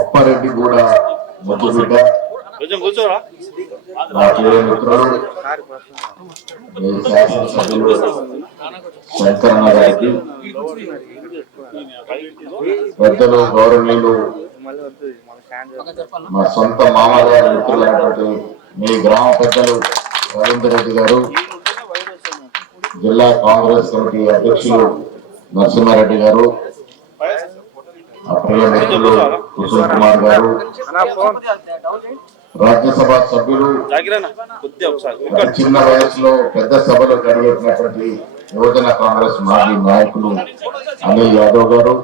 అప్పారెడ్డి కూడా ముద్దు బిడ్డ నా ప్రియ మిత్రుడు మీ శాసనసభ్యులు శంకరన్న గారికి, పెద్దలు గౌరవనీయులు మా సొంత మామగారి మిత్రులైనటువంటి మీ గ్రామ పెద్దలు రవీందర్ రెడ్డి గారు, జిల్లా కాంగ్రెస్ కమిటీ అధ్యక్షులు నరసింహారెడ్డి గారు, ప్రియ మిత్రులు కుసుమ్ కుమార్ గారు, రాజ్యసభ సభ్యులు, చిన్న వయసులో పెద్ద సభలో జరిగేటటువంటి యువజన కాంగ్రెస్ మాజీ నాయకులు అనిల్ యాదవ్ గారు,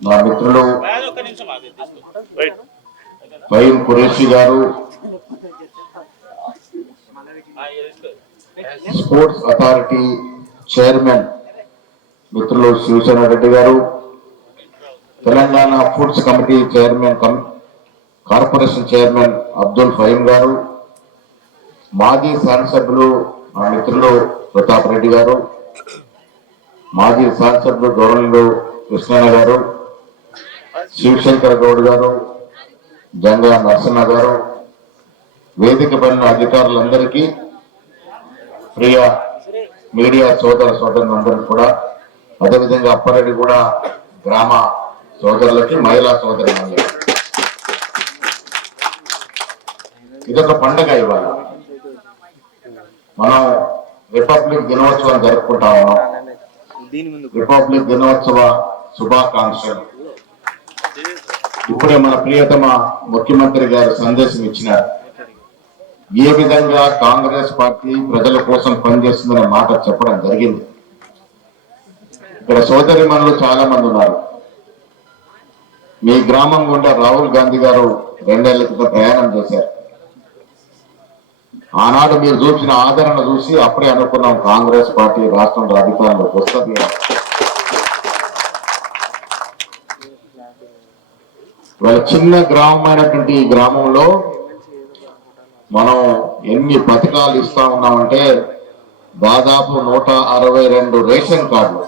నా మిత్రులు ఫైన్ ఖురేషి గారు, స్పోర్ట్స్ అథారిటీ చైర్మన్ మిత్రులు శివసేన రెడ్డి గారు, Telangana foods committee chairman corporation chairman Abdul Faheem గారు, మాజీ శాసనసభ్యులు మా మిత్రులు ప్రతాప్ రెడ్డి గారు, మాజీ శాసనసభ్యులు గౌరవనీయులు కృష్ణన్న గారు, శివశంకర్ గౌడ్ గారు, జంగా నరసింహ గారు, వేదిక పైన అధికారులందరికీ, ప్రియ మీడియా సోదర సోదరులందరికీ కూడా, అదేవిధంగా అప్పారెడ్డి కూడా గ్రామ సోదరులకి, మహిళా సోదరులందరికీ ఇదొక పండగ. ఇవాళ మనం రిపబ్లిక్ దినోత్సవం జరుపుకుంటా ఉన్నాం. రిపబ్లిక్ దినోత్సవ శుభాకాంక్షలు. ఇప్పుడే మన ప్రియతమ ముఖ్యమంత్రి గారు సందేశం ఇచ్చినారు. ఏ విధంగా కాంగ్రెస్ పార్టీ ప్రజల కోసం పనిచేస్తుందనే మాట చెప్పడం జరిగింది. ఇక్కడ సోదరి మనులు చాలా మంది ఉన్నారు. మీ గ్రామం గుండా రాహుల్ గాంధీ గారు 2 ఏళ్ల క్రితం ప్రయాణం చేశారు. ఆనాడు మీరు చూసిన ఆదరణ చూసి అప్పుడే అనుకున్నాం కాంగ్రెస్ పార్టీ రాష్ట్రంలో అధికారంలోకి వస్తుంది. వాళ్ళ చిన్న గ్రామమైనటువంటి ఈ గ్రామంలో మనం ఎన్ని పథకాలు ఇస్తా ఉన్నామంటే దాదాపు 162 రేషన్ కార్డులు.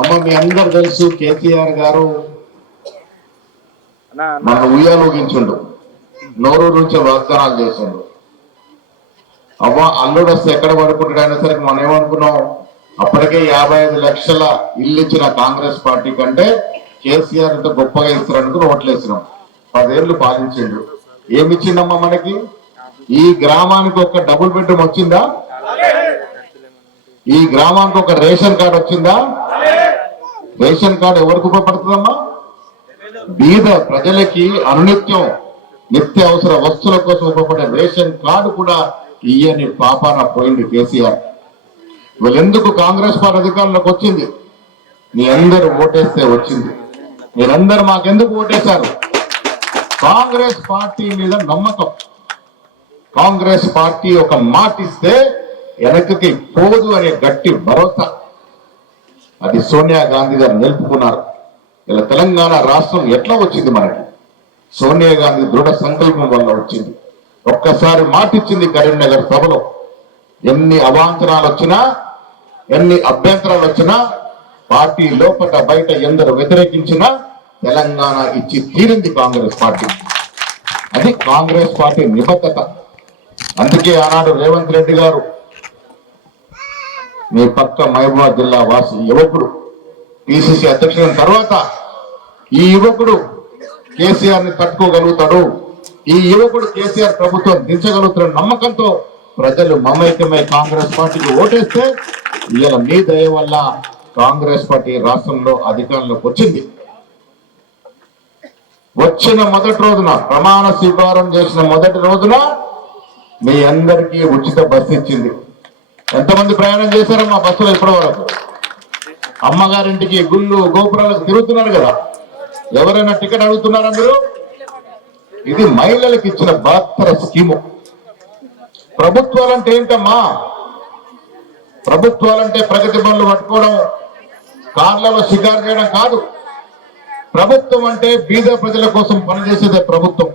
అమ్మ మీ అందరు తెలుసు, కేసీఆర్ గారు మన ఉయ్యాలూగించుండు, నోరూరు నుంచి వాగ్దానాలు చేసిండు. అవ్వ అల్లుడు వస్తే ఎక్కడ పడుకుంటాడు అయినా సరే మనం ఏమనుకున్నాం, అప్పటికే 55 లక్షల ఇల్లు ఇచ్చిన కాంగ్రెస్ పార్టీ కంటే కేసీఆర్ ఇంత గొప్పగా ఇస్తారనుకుని ఓట్లేసినాం. 10 ఏళ్ళు పాలించిండు. ఏమిచ్చిండమ్మా మనకి? ఈ గ్రామానికి ఒక డబుల్ బెడ్రూమ్ వచ్చిందా? ఈ గ్రామానికి ఒక రేషన్ కార్డు వచ్చిందా? రేషన్ కార్డు ఎవరికి ఉపయోగపడుతుందమ్మా? బీద ప్రజలకి అనునిత్యం నిత్య అవసర వస్తువుల కోసం ఉపయోగపడే రేషన్ కార్డు కూడా ఇయ్యని పాపాన పోయింది కేసీఆర్. వీళ్ళెందుకు కాంగ్రెస్ పార్టీ అధికారంలోకి వచ్చింది? మీ అందరూ ఓటేస్తే వచ్చింది. మీరందరూ మాకెందుకు ఓటేశారు? కాంగ్రెస్ పార్టీ మీద నమ్మకం. కాంగ్రెస్ పార్టీ ఒక మాట ఇస్తే వెనక్కి పోదు అనే గట్టి భరోసా. అది సోనియా గాంధీ గారు నిలుపుకున్నారు. ఇలా తెలంగాణ రాష్ట్రం ఎట్లా వచ్చింది మనకి? సోనియా గాంధీ దృఢ సంకల్పం వల్ల వచ్చింది. ఒక్కసారి మాటిచ్చింది కరీంనగర్ సభలో. ఎన్ని అవాంతరాలు వచ్చినా, ఎన్ని అభ్యంతరాలు వచ్చినా, పార్టీ లోపల బయట ఎందరు వ్యతిరేకించినా తెలంగాణ ఇచ్చి తీరింది కాంగ్రెస్ పార్టీ. అది కాంగ్రెస్ పార్టీ నిబద్ధత. అందుకే ఆనాడు రేవంత్ రెడ్డి గారు, మీ పక్క మహబూబాబాద్ జిల్లా వాసి యువకుడు, పిసిసి అధ్యక్షుడు తర్వాత ఈ యువకుడు కేసీఆర్ ని తట్టుకోగలుగుతాడు, ఈ యువకుడు కేసీఆర్ ప్రభుత్వం దించగలుగుతున్న నమ్మకంతో ప్రజలు మమైక్యమై కాంగ్రెస్ పార్టీకి ఓటేస్తే ఇవాళ మీ దయ వల్ల కాంగ్రెస్ పార్టీ రాష్ట్రంలో అధికారంలోకి వచ్చింది. వచ్చిన మొదటి రోజున, ప్రమాణ స్వీకారం చేసిన మొదటి రోజున మీ అందరికీ ఉచిత బస్సు ఇచ్చింది. ఎంతమంది ప్రయాణం చేశారో మా బస్సులో ఇప్పటి వరకు? అమ్మగారింటికి గుళ్ళు గోపురాలకు తిరుగుతున్నారు కదా, ఎవరైనా టికెట్ అడుగుతున్నారా మీరు? ఇది మహిళలకు ఇచ్చిన బహత్తర స్కీము. ప్రభుత్వాలంటే ఏంటమ్మా? ప్రభుత్వాలంటే ప్రగతి పనులు పట్టుకోవడం, కార్లలో షికారు చేయడం కాదు. ప్రభుత్వం అంటే బీద ప్రజల కోసం పనిచేసేదే ప్రభుత్వం.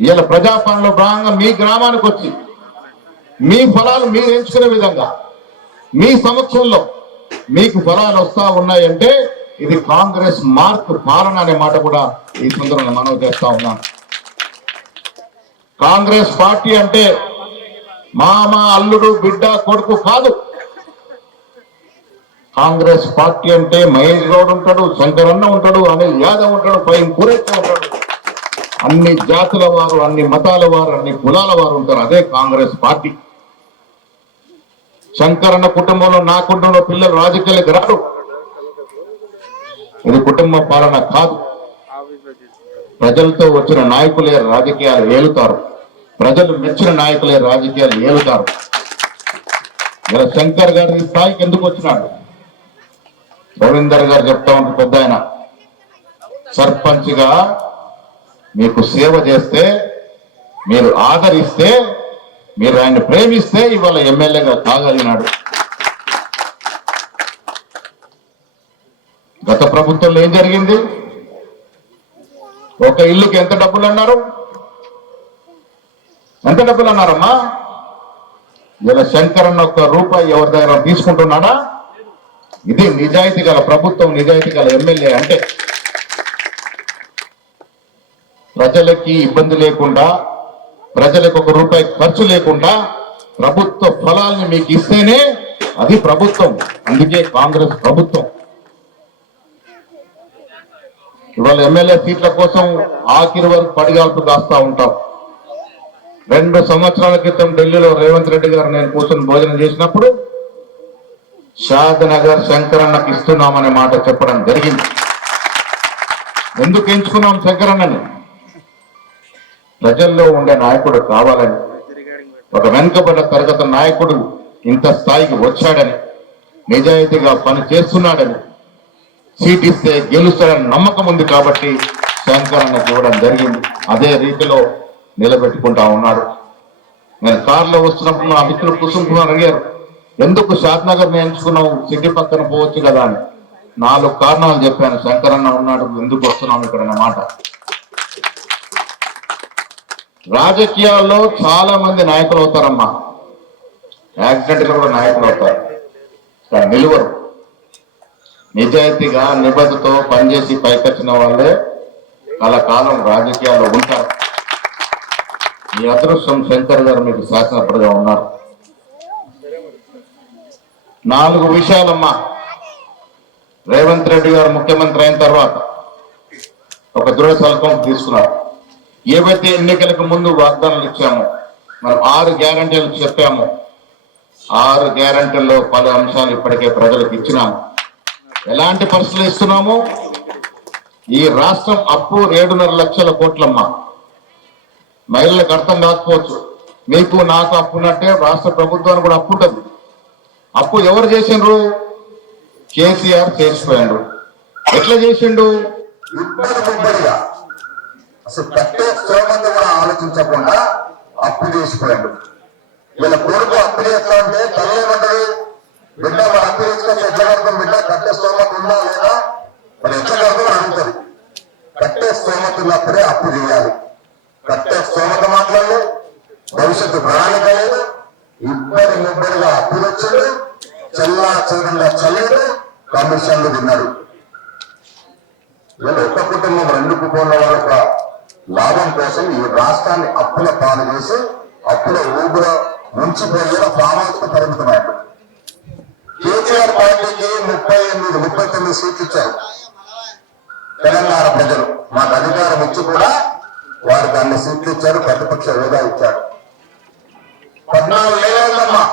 ఇవాళ ప్రజాపాలనలో భాగంగా మీ గ్రామానికి వచ్చి మీ ఫలాలు మీరు ఎంచుకునే విధంగా మీ సమక్షంలో మీకు ఫలాలు వస్తా ఉన్నాయంటే ఇది కాంగ్రెస్ మార్క్ పాలన అనే మాట కూడా ఈ సందర్భంగా మనవి చేస్తా ఉన్నాను. కాంగ్రెస్ పార్టీ అంటే మామ, అల్లుడు, బిడ్డ, కొడుకు కాదు. కాంగ్రెస్ పార్టీ అంటే మహేష్ గౌడ్ ఉంటాడు, శంకరన్న ఉంటాడు, అనిల్ యాదవ్ ఉంటాడు, పైన కురేష్ ఉంటాడు. అన్ని జాతుల వారు, అన్ని మతాల వారు, అన్ని కులాల వారు ఉంటారు. అదే కాంగ్రెస్ పార్టీ. శంకరన్న కుటుంబంలో, నా కుటుంబంలో పిల్లలు రాజకీయాలకు రారు. ఇది కుటుంబ పాలన కాదు. ప్రజలతో వచ్చిన నాయకులే రాజకీయాలు ఏలుతారు. ప్రజలు మెచ్చిన నాయకులే రాజకీయాలు ఏలుతారు. ఇలా శంకర్ గారి స్థాయికి ఎందుకు వచ్చినాడు? రవీందర్ గారు చెప్తా ఉంటారు, పెద్ద ఆయన సర్పంచ్ గా మీకు సేవ చేస్తే, మీరు ఆదరిస్తే, మీరు ఆయన ప్రేమిస్తే ఇవాళ ఎమ్మెల్యేగా కాగలిగినాడు. గత ప్రభుత్వంలో ఏం జరిగింది? ఒక ఇల్లుకి ఎంత డబ్బులు అన్నారు? ఎంత డబ్బులు అన్నారమ్మా? ఇలా శంకరన్న ఒక్క రూపాయి ఎవరి దగ్గర తీసుకుంటున్నాడా? ఇది నిజాయితీ గల ప్రభుత్వం, నిజాయితీ గల ఎమ్మెల్యే అంటే. ప్రజలకి ఇబ్బంది లేకుండా, ప్రజలకు ఒక రూపాయి ఖర్చు లేకుండా ప్రభుత్వ ఫలాల్ని మీకు ఇస్తేనే అది ప్రభుత్వం. అందుకే కాంగ్రెస్ ప్రభుత్వం. ఇవాళ ఎమ్మెల్యే సీట్ల కోసం ఆఖరి వరకు పడిగాల్పు కాస్తా ఉంటాం. 2 సంవత్సరాల క్రితం ఢిల్లీలో రేవంత్ రెడ్డి గారు నేను కూర్చొని భోజనం చేసినప్పుడు షాద్ నగర్ శంకరన్నకి ఇస్తున్నామనే మాట చెప్పడం జరిగింది. ఎందుకు ఎంచుకున్నాం శంకరన్నని? ప్రజల్లో ఉండే నాయకుడు కావాలని, ఒక వెనుకబడ్డ తరగతి నాయకుడు ఇంత స్థాయికి వచ్చాడని, నిజాయితీగా పని చేస్తున్నాడని, సీట్ ఇస్తే గెలుస్తాడని నమ్మకం ఉంది కాబట్టి శంకరన్నకి ఇవ్వడం జరిగింది. అదే రీతిలో నిలబెట్టుకుంటా ఉన్నాడు. నేను కారులో వస్తున్నప్పుడు నా మిత్రుడు కుసుమ్ కుమార్ అడిగారు, ఎందుకు షాద్నగర్ ఎంచుకున్నావు, సిటీ పక్కన పోవచ్చు కదా అని. 4 కారణాలు చెప్పాను. శంకరన్న ఉన్నాడు, ఎందుకు వస్తున్నాం ఇక్కడ అన్నమాట. రాజకీయాల్లో చాలా మంది నాయకులు అవుతారమ్మా, యాక్సిడెంట్ కూడా నాయకులు అవుతారు, నిలువరు. నిజాయితీగా నిబద్ధతో పనిచేసి పైకొచ్చిన వాళ్ళే కలకాలం రాజకీయాల్లో ఉంటారు. ఈ అదృష్టం శంకర్ గారు మీకు శాసనసభ్యుడిగా ఉన్నారు. 4 విషయాలమ్మా. రేవంత్ రెడ్డి గారు ముఖ్యమంత్రి అయిన తర్వాత ఒక దృఢ సంకల్పం తీసుకున్నారు. ఏవైతే ఎన్నికలకు ముందు వాగ్దానాలు ఇచ్చామో, మనం 6 గ్యారంటీలు చెప్పాము. 6 గ్యారంటీల్లో పలు అంశాలు ఇప్పటికే ప్రజలకు ఇచ్చినాము. ఎలాంటి పరిస్థితులు ఇస్తున్నాము? ఈ రాష్ట్రం అప్పు 7.5 లక్షల కోట్లమ్మా. మహిళలకు అర్థం కాకపోవచ్చు, మీకు నాకు అప్పు ఉన్నట్టే రాష్ట్ర ప్రభుత్వానికి కూడా అప్పు ఉంటుంది. అప్పు ఎవరు చేసిండ్రు? కేసీఆర్ చేసిపోయాడు. ఎట్లా చేసిండు? అసలు కట్టే స్తోమత కూడా ఆలోచించకుండా అప్పు చేసిపోయాడు. వీళ్ళ కొడుకు అప్పు చేస్తా ఉంటే తల్లి ఏమంటారు? బిడ్డ అప్పు చేసుకొని ఎట్లా కడతాం? బిడ్డ కట్టే స్తోమత ఉందా లేదా, మరి ఎట్లా కడతాం అడుగుతారు. కట్టే స్తోమత ఉన్నప్పుడే అప్పు చేయాలి. కట్టే స్తోమత మాట్లాడలేదు, భవిష్యత్తు ప్రణాళిక లేదు. ఇబ్బడిగా అప్పులు వచ్చాడు, చల్లా చెల్లంగా చల్లడు, కమిషన్లు తిన్నాడు. వీళ్ళు ఒక్క కుటుంబం 2 కుటుంబాల వాళ్ళ లాభం కోసం ఈ రాష్ట్రాన్ని అప్పుల పాలు చేసి అప్పుల ఊబిలో ముంచిపోయేలా ఫామ్ హౌస్ కు పరిమితమయ్యాడు. కేసీఆర్ పార్టీకి 39 సీట్లు ఇచ్చారు తెలంగాణ ప్రజలు. మాకు అధికారం ఇచ్చి కూడా వారికి అన్ని సీట్లు ఇచ్చారు, ప్రతిపక్ష హోదా ఇచ్చారు. 14 ఏళ్ళమ్మా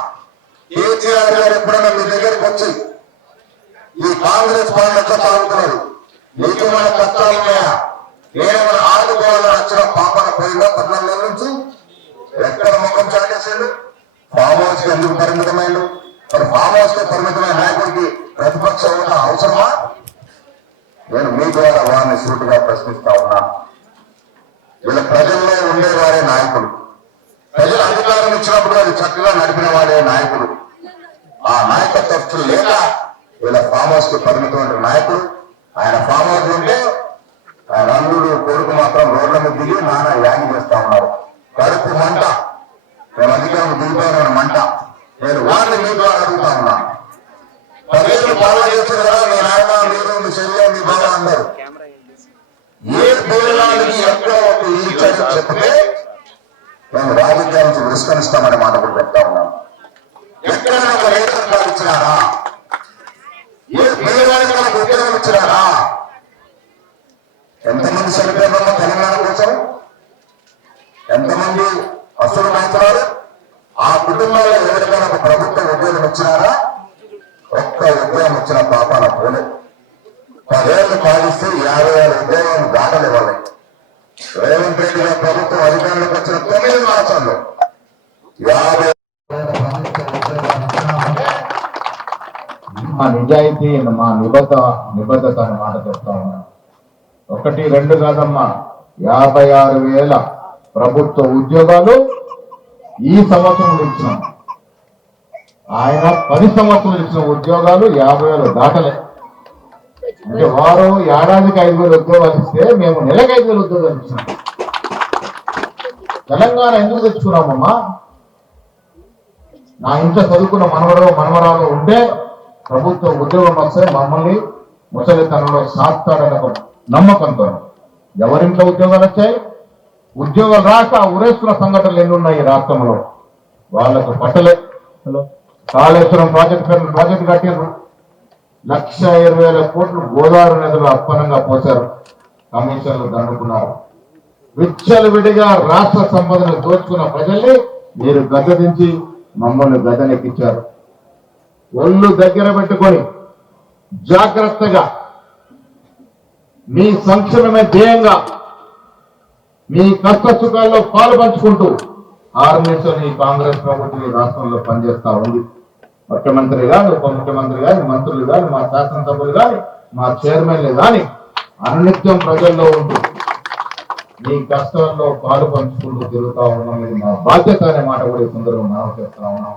కేసీఆర్ గారు ఎప్పుడైనా మీ దగ్గరికి వచ్చి ఈ కాంగ్రెస్ పార్టీ ఎట్లా సాగుతున్నారు, నీకేమైనా కష్టాలు ఉన్నాయా, నేనేమైనా ఆదుకోవాలని వచ్చిన పాపన పోయిందా? 14 ఏళ్ళ నుంచి ఎక్కడ ముఖం చాటేసాడు? ఫామ్ హౌస్ కి ఎందుకు పరిమితమైండు? మరి ఫామ్ హౌస్ కి పరిమితమైన నాయకుడికి ప్రతిపక్ష హోదా అవసరమా? నేను మీ ద్వారా వారిని సూటిగా ప్రశ్నిస్తా ఉన్నాను. వీళ్ళ ప్రజల్లో ఉండేవారే నాయకుడు. ప్రజలు అధికారం ఇచ్చినప్పుడు అది చక్కగా నడిపిన వాడే నాయకుడు. ఆ నాయకత్వం లేక వీళ్ళ ఫామ్ హౌస్ కి పరిమితమైన నాయకుడు. ఆయన ఫామ్ హౌస్ ఉంటే ఆయన అల్లుడు కొడుకు మాత్రం రోడ్ల మీద దిగి నాన్న యాగి చేస్తా ఉన్నారు. కడుపు మంట, నేను అధికారం దిగుతానని మంట. నేను వారిని మీ ద్వారా అడుగుతా ఉన్నాను. 10 ఏళ్ళు పాలన చేసిన కదా, నేను ఆయన మీరు మీ చెల్లి ఉండరు. ఏ పేదవాడికి ఎక్కడ ఒక ఇల్లు ఇచ్చారని చెప్తే మేము రాజకీయాల నుంచి విస్మరిస్తామనే మాట కూడా చెప్తా ఉన్నాం. ఎక్కడ ఒక రేషన్ కార్డు ఇచ్చినారా? ఏ పేదవాడికి ఒక ఉద్యోగం ఇచ్చినారా? ఎంతమంది చనిపోయారో తెలంగాణ కోసం, ఎంతమంది అసలు మాత్రారు? ఆ కుటుంబాల్లో ఎవరికైనా ఒక ప్రభుత్వ ఉద్యోగం ఇచ్చినారా? ఒక్క ఉద్యోగం ఇచ్చిన పాపాల పోలే. 10 ఏళ్ళు పాలిస్తే 50,000 ఉద్యోగాలు దాటలే వాళ్ళకి. రేవంత్ రెడ్డి గారి ప్రభుత్వం అధికారంలోకి వచ్చిన 9 మాసాల్లో 50,000 మా నిజాయితీ, మా నిబద్ధత అనే మాట చెప్తా ఉన్నా. 1, 2 కాదమ్మా, 56,000 ప్రభుత్వ ఉద్యోగాలు ఈ సంవత్సరం ఇచ్చినాం. ఆయన 10 సంవత్సరాలు ఇచ్చిన ఉద్యోగాలు 50,000 దాటలే. అంటే వారు ఏడాదికి 5,000 ఉద్యోగాలు ఇస్తే మేము నెలకు 5,000 ఉద్యోగాలు ఇచ్చినాం. తెలంగాణ ఎందుకు తెచ్చుకున్నామమ్మా? నా ఇంట్లో చదువుకున్న మనవరాలు ఉంటే ప్రభుత్వ ఉద్యోగం వస్తే మమ్మల్ని ముసలితనంలో సాస్తాడని ఒక నమ్మకంతో. ఎవరింట్లో ఉద్యోగాలు వచ్చాయి? ఉద్యోగాలు రాక ఉరేసుకున్న సంఘటనలు ఎన్ని ఉన్నాయి ఈ రాష్ట్రంలో? వాళ్ళకు పట్టలే. కాళేశ్వరం ప్రాజెక్టు కట్టారు. 1,20,000 కోట్లు గోదావరి నదిలో అప్పనంగా పోశారు. కమిషన్లు దండుకున్నారు. విచ్చలవిడిగా రాష్ట్ర సంపదను దోచుకున్న ప్రజల్ని మీరు గద్దెదించి మమ్మల్ని గద్దెనెక్కించారు. ఒళ్ళు దగ్గర పెట్టుకొని జాగ్రత్తగా మీ సంక్షేమమే ధ్యేయంగా మీ కష్ట సుఖాల్లో పాలు పంచుకుంటూ 6 నిమిషాలు ఈ కాంగ్రెస్ ప్రభుత్వం ఈ రాష్ట్రంలో పనిచేస్తా ఉంది. ముఖ్యమంత్రి గాని, ఉప ముఖ్యమంత్రి గాని, మంత్రులు గాని, మా శాసనసభ్యులు గాని, మా చైర్మన్లు గాని అనునిత్యం ప్రజల్లో ఉంటూ మీ కష్టాల్లో పాలు పంచుకుంటూ తిరుగుతా ఉన్నాం. ఇది మా బాధ్యత అనే మాట కూడా ఈ సందర్భంగా మనం చేస్తా ఉన్నాం.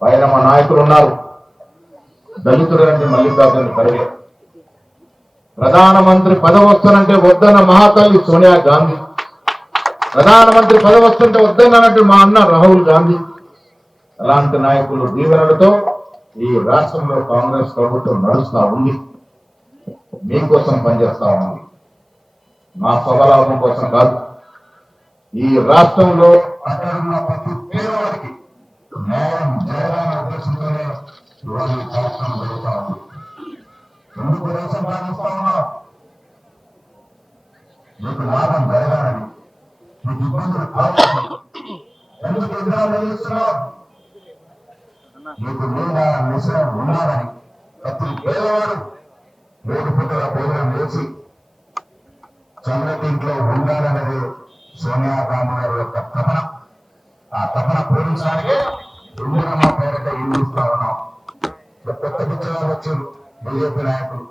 పైన మా నాయకులు ఉన్నారు. దళితులంటే మల్లికార్జున ఖర్గే. ప్రధానమంత్రి పదవి వస్తానంటే వద్దన్న మహాతల్లి సోనియా గాంధీ. ప్రధానమంత్రి పదవి వస్తుంటే వద్దన్నట్టు మా అన్న రాహుల్ గాంధీ. అలాంటి నాయకులు దీవెనలతో ఈ రాష్ట్రంలో కాంగ్రెస్ ప్రభుత్వం నడుస్తా ఉంది. మీకోసం పనిచేస్తా ఉంది, మా స్వలాభం కోసం కాదు. ఈ రాష్ట్రంలో ప్రతి పేదవాడికి న్యాయం జరగాలనే ఉద్దేశంతోనే ఇవాళ ఈ కార్యక్రమం జరుగుతా ఉంది. ఎందుకు రేషన్ పాటిస్తా ఉన్నారు? మీకు లాభం జరగాలని, మీకు ఇబ్బందులు కావాలని. ఎందుకు విగ్రహాలు నిర్మిస్తున్నారు? మీకు మీద మిశ్రం ఉన్నారని. ప్రతి పేదవాడు 3 పూటల భోజనం వేసి చంద్రదీంట్లో ఉండాలనేది సోనియా గాంధీ గారి యొక్క తపన. ఆ తపన పూరించడానికే ఇందిరమ్మ పేరిట ఇల్లు ఇస్తా ఉన్నాం. కొత్త పిచ్చగారు వచ్చారు బీజేపీ నాయకులు.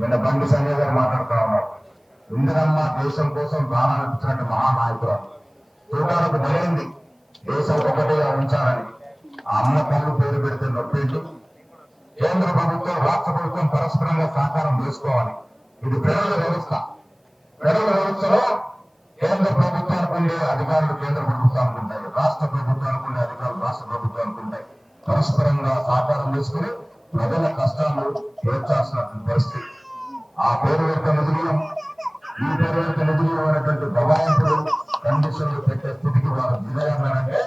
నిన్న బండి సంజయ్ గారు మాట్లాడుతూ ఉన్నారు. ఇందిరమ్మ దేశం కోసం ప్రాణాలు ఇచ్చినట్టు మహానాయకురాలు. చూడడానికి భయంది దేశం ఒకటిగా ఉంచాలని. ఆ అమ్మ పనులు పేరు పెడితే నొప్పేంటి? కేంద్ర ప్రభుత్వం, రాష్ట్ర ప్రభుత్వం పరస్పరంగా సహకారం చేసుకోవాలి. ఇది ఫెడరల్ వ్యవస్థ. ఫెడరల్ వ్యవస్థలో కేంద్ర ప్రభుత్వానికి ఉండే అధికారులు కేంద్ర ప్రభుత్వానికి ఉంటాయి, రాష్ట్ర ప్రభుత్వానికి ఉండే అధికారులు రాష్ట్ర ప్రభుత్వానికి ఉంటాయి. పరస్పరంగా సహకారం చేసుకుని ప్రజల కష్టాలు తీర్చాల్సినటువంటి పరిస్థితి. ఆ పేరు యొక్క నిధులు, ఈ పేరు యొక్క నిధులు అనేటువంటి దబాయింపులు, కండిషన్లు పెట్టే స్థితికి వారు దిగజారంటే,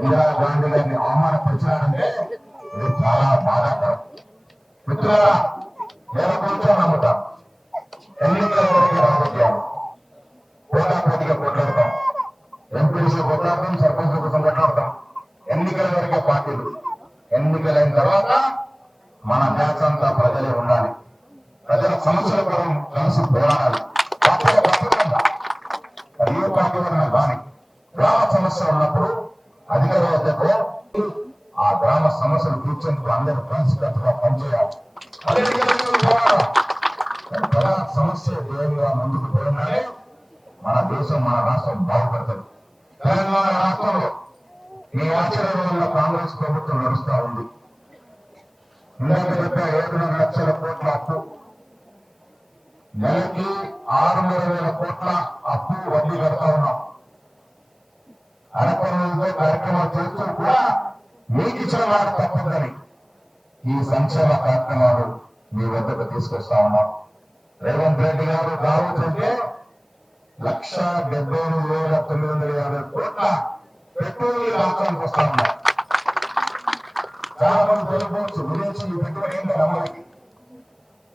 ఇందిరా గాంధీ గారిని అవమానపరిచారంటే ఇది చాలా బాధాకరం. మిత్రులారా, నేను కొంచెం నమ్ముతాను. ఎన్నికల వరకు రాజకీయాలు పోటాపోటీగా కొట్లాడతాం, ఎంపీడీసీ కొట్లాడతాం, సర్పంచ్ కోసం కొట్లాడతాం. ఎన్నికల వరకే పార్టీలు. ఎన్నికలైన తర్వాత మన మ్యాచ్ అంతా ప్రజలే ఉండాలి. ప్రజల సమస్యల కోసం కలిసి పోరాడాలి. అది ఏ పార్టీ వలన కానీ గ్రామ సమస్య ఉన్నప్పుడు అధికార వద్దకు ఆ గ్రామ సమస్యలు తీర్చేందుకు అందరూ కలిసికట్టుగా పనిచేయాలి. ప్రధాన సమస్య ధ్యేయంగా ముందుకు పోయినానే మన దేశం, మన రాష్ట్రం బాగుపడుతుంది. తెలంగాణ రాష్ట్రంలో ఈ ఆచరణలో కాంగ్రెస్ ప్రభుత్వం నడుస్తా ఉంది. ఇందాక చెప్పే 7 లక్షల కోట్ల అప్పు, నెలకి 600,000 కోట్ల అప్పు వడ్డీ కడతా ఉన్నాం. అరపనులతో కార్యక్రమాలు చేస్తూ కూడా మీకు ఇచ్చిన మాట తప్పదని ఈ సంక్షేమ కార్యక్రమాలు మీ వద్దకు తీసుకొస్తా ఉన్నాం. రేవంత్ రెడ్డి గారు రావుతుంటే 1,78,950 కోట్ల పెట్టుబడి రాష్ట్రానికి వస్తా ఉన్నారు. చాలా మంది తెలుసుకోవచ్చు విదేశీ పెట్టుబడి ఏంటో నమ్మడానికి.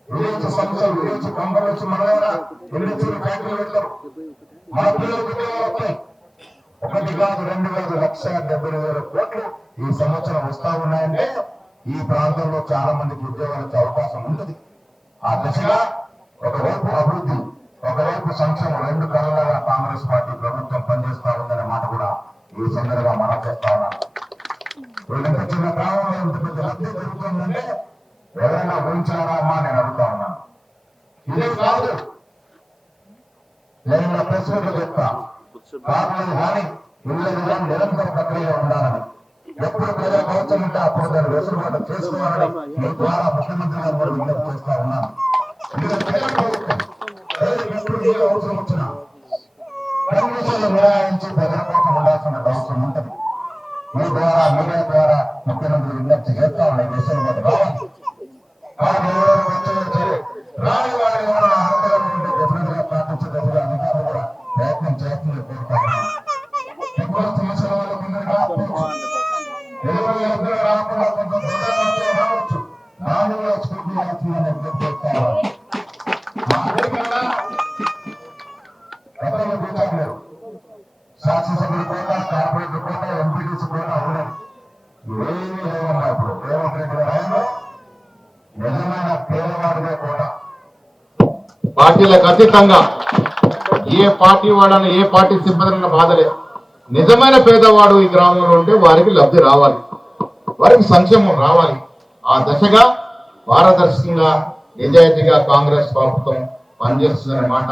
విదేశీ సంస్థలు విదేశీ కంపెనీలు వచ్చి మన దగ్గర విదేశీ ఫ్యాక్టరీలు పెడతారు. మన పిల్లలు ఉద్యోగాలు వస్తాయి. 1 కాదు 2 కాదు 1,70,000 కోట్లు ఈ సంవత్సరం వస్తా ఉన్నాయంటే ఈ ప్రాంతంలో చాలా మందికి ఉద్యోగాలు వచ్చే అవకాశం ఉంటుంది. ఆ దిశగా ఒకవైపు అభివృద్ధి, ఒకవైపు సంక్షేమం, 2 కళ్ళగా కాంగ్రెస్ పార్టీ ప్రభుత్వం పనిచేస్తా ఉందనే మాట కూడా ఈ సందర్భంగా మనం చేస్తా ఉన్నాను. ఇంత చిన్న గ్రామంలో ఇంత పెద్ద లబ్ధి జరుగుతుందంటే ఎవరైనా ఊహించారా అమ్మా నేను అడుగుతా ఉన్నాను. ఇదే కాదు నేను నా ప్రెస్ మీట్లో చెప్తా, కాదు కానీ ఇళ్ళ నిరంతర ప్రక్రియ ఉండాలని, ఎప్పుడు ప్రజల అవసరం ఉంటే అప్పుడు దాన్ని వెసులుబాటు చేసుకోవాలని మీ ద్వారా ముఖ్యమంత్రి గారు కూడా విజ్ఞప్తి చేస్తా ఉన్నాను. ఎప్పుడు ఏ అవసరం వచ్చినా కమిషన్లు నిర్ణయించి ప్రజల కోసం ఉండాల్సిన అవసరం ఉంటుంది. మీ ద్వారా మీడియా ద్వారా ముఖ్యమంత్రి విజ్ఞప్తి చేస్తా ఉన్నాయి. వెసులుబాటు రావాలి. రాని వారి అర్హతలు ఉంటే డెఫినెట్ గా పాటించే దగ్గర అధికారులు కూడా ప్రయత్నం చేస్తుంది కోరుతా ఉన్నాను. ఎక్కువ సమస్యల వల్ల కొందరు రాకుండా కొంత రావచ్చు. నాలుగులో స్కూటీ అవుతుందని విజ్ఞప్తి చేస్తాను. గతంలో కూర్చోలేరు. శాసనసభ్యుల కోట, కార్పొరేటర్ కోట, ఎంపీటీసీ కోట ఉండదు. ఏమీ లేవమ్మా. ఇప్పుడు రేవంత్ రెడ్డి గారు నిజమైన పేదవాడిదే కోట. పార్టీలకు అతీతంగా ఏ పార్టీ వాడని ఏ పార్టీ సిబ్బంది బాధలేదు. నిజమైన పేదవాడు ఈ గ్రామంలో ఉంటే వారికి లబ్ధి రావాలి, వారికి సంక్షేమం రావాలి. ఆ దశగా పారదర్శకంగా నిజాయితీగా కాంగ్రెస్ ప్రభుత్వం పనిచేస్తుందనే మాట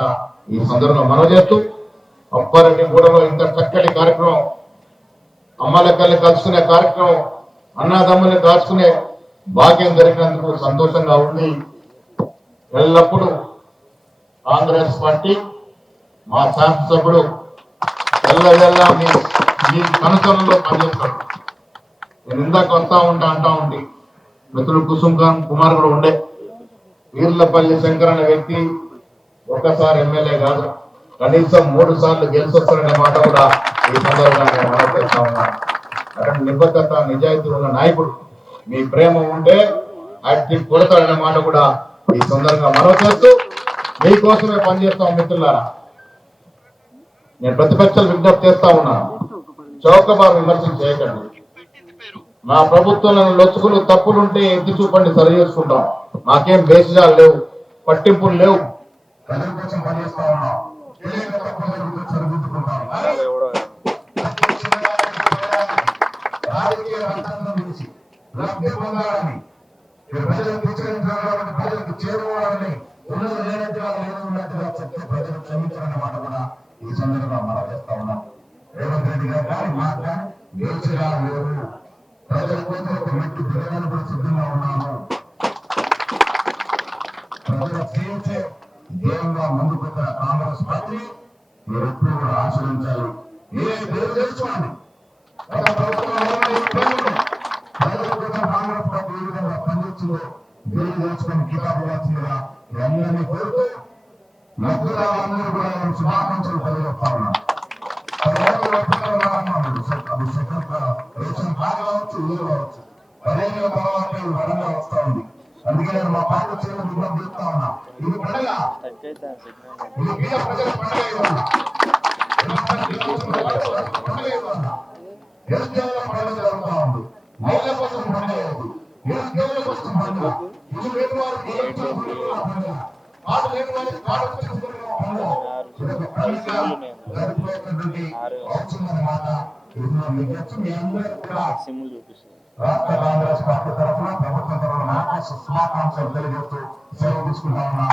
ఈ సందర్భంలో మనవి చేస్తూ, అప్పారెడ్డి గూడలో ఇంత చక్కటి కార్యక్రమం, అమ్మలక్కల్ని కలుసుకునే కార్యక్రమం, అన్నదమ్ముల్ని కాల్చుకునే భాగ్యం జరిగినందుకు సంతోషంగా ఉంది. ఎల్లప్పుడూ కాంగ్రెస్ పార్టీ మా శాసనసభ్యుడు ఎల్లవెల్లా మీ కనుసరణలో పనిచేస్తాడు. నేను ఇందాక వస్తా అంటా ఉంటే మిత్రులు కుమార్ కూడా ఉండే. వీర్లపల్లి శంకర్ అనే వ్యక్తి ఒకసారి ఎమ్మెల్యే కాదు, కనీసం 3 సార్లు గెలిచొస్తారనే మాట కూడా ఈ సందర్భంగా మనం చేస్తా ఉన్నాను. అక్కడ నిబద్ధత నిజాయితీ ఉన్న నాయకుడు. మీ ప్రేమ ఉంటే యాక్టివ్ కొడతాడనే మాట కూడా ఈ సందర్భంగా మనం చేస్తూ, మీకోసమే పనిచేస్తాం మిత్రులారా. నేను ప్రతిపక్షాలు విజ్ఞప్తి చేస్తా ఉన్నాను, చౌకబారు విమర్శలు చేయకండి. మా ప్రభుత్వంలో లొచ్చుకులు తప్పులుంటే ఎత్తి చూపండి, సరి చేసుకుంటాం. మాకేం బేసిజాలు లేవు, పట్టింపులు లేవు. ప్రజల కోసం పనిచేస్తా ఉన్నాం. రాజకీయ రంగంలో నిలిచి లబ్ధి పొందాలని, ప్రజలకు తీర్చడానికి ప్రజలకు చేరుకోవాలని, ఉన్నది లేనట్టుగా లేదు ఉన్నట్టుగా చెప్తే ప్రజలు క్షమించాలన్న మాట కూడా ఈ సందర్భంగా మనం చేస్తా ఉన్నాం. రేవంత్ రెడ్డి గారు కానీ మాట గెలిచిగా లేరు. ప్రజల కోసం ఒక మెట్టు దిగడానికి కూడా సిద్ధంగా ఉన్నాము. ప్రజల క్షయించే ధ్యేయంగా ముందుకు వచ్చిన కాంగ్రెస్ పార్టీ మీరు ఎప్పుడు కూడా ఆచరించాలి. ఏ పేరు తెలుసుకోండి. ప్రజల కోసం కాంగ్రెస్ పార్టీ ఏ విధంగా పనిచేస్తుందో పేరు తెలుసుకొని కితాబు వచ్చిందిగా అందరినీ కోరుతూ మధ్యలో కూడా శుభాకాంక్షలు తెలియజేస్తా ఉన్నాను. అది రేషన్ కార్డు కావచ్చు, ఇల్లు కావచ్చు, 15 తర్వాత వరంగా వస్తా ఉంది. అందుకే నేను మా పార్టీ చేయడం విజ్ఞప్తి చేస్తా ఉన్నా. ఇది పండుగ, ఇది పేద ప్రజల పండుగ. నిరుద్యోగుల పండుగ జరుగుతా ఉంది, మహిళల కోసం పండుగ, నిరుద్యోగుల కోసం పండుగ, ఇల్లు లేని వారికి పండుగ, కార్డు లేని వారికి కార్డు పండుగ. జరుపుకునేటువంటి అవసరం అన్నమాట. మీ అందరూ కూడా రాష్ట్ర కాంగ్రెస్ పార్టీ తరఫున ప్రభుత్వం తరఫున నాకు శుభాకాంక్షలు తెలియజేస్తూ సెలవు తీసుకుంటా ఉన్నా.